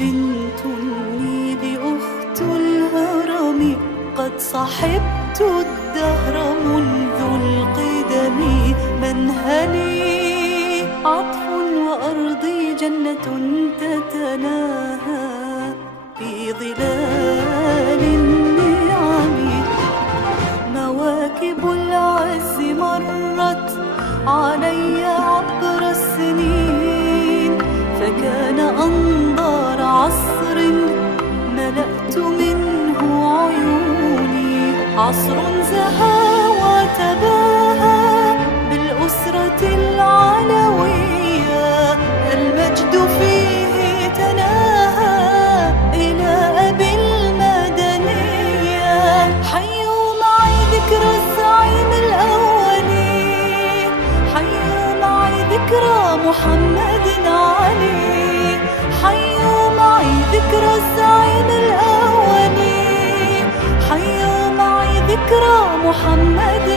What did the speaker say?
بنت النيل أخت الهرم، قد صحبت الدهر منذ القدم. منهلي عطف وأرضي جنة تتناهى في ظلال النعم. مواكب العز مرت علي عبر السنين، فكان أنظار عصر ملأت منه عيوني. عصر زهى وتباهى بالأسرة العلوية، المجد فيه تناهى إلى أبي المدنية. حيوا معي ذكرى الزعيم الأولي، حيوا معي ذكرى محمد علي، حيوا معي ذكرى الزعيم الأولي، حيوا معي ذكرى محمد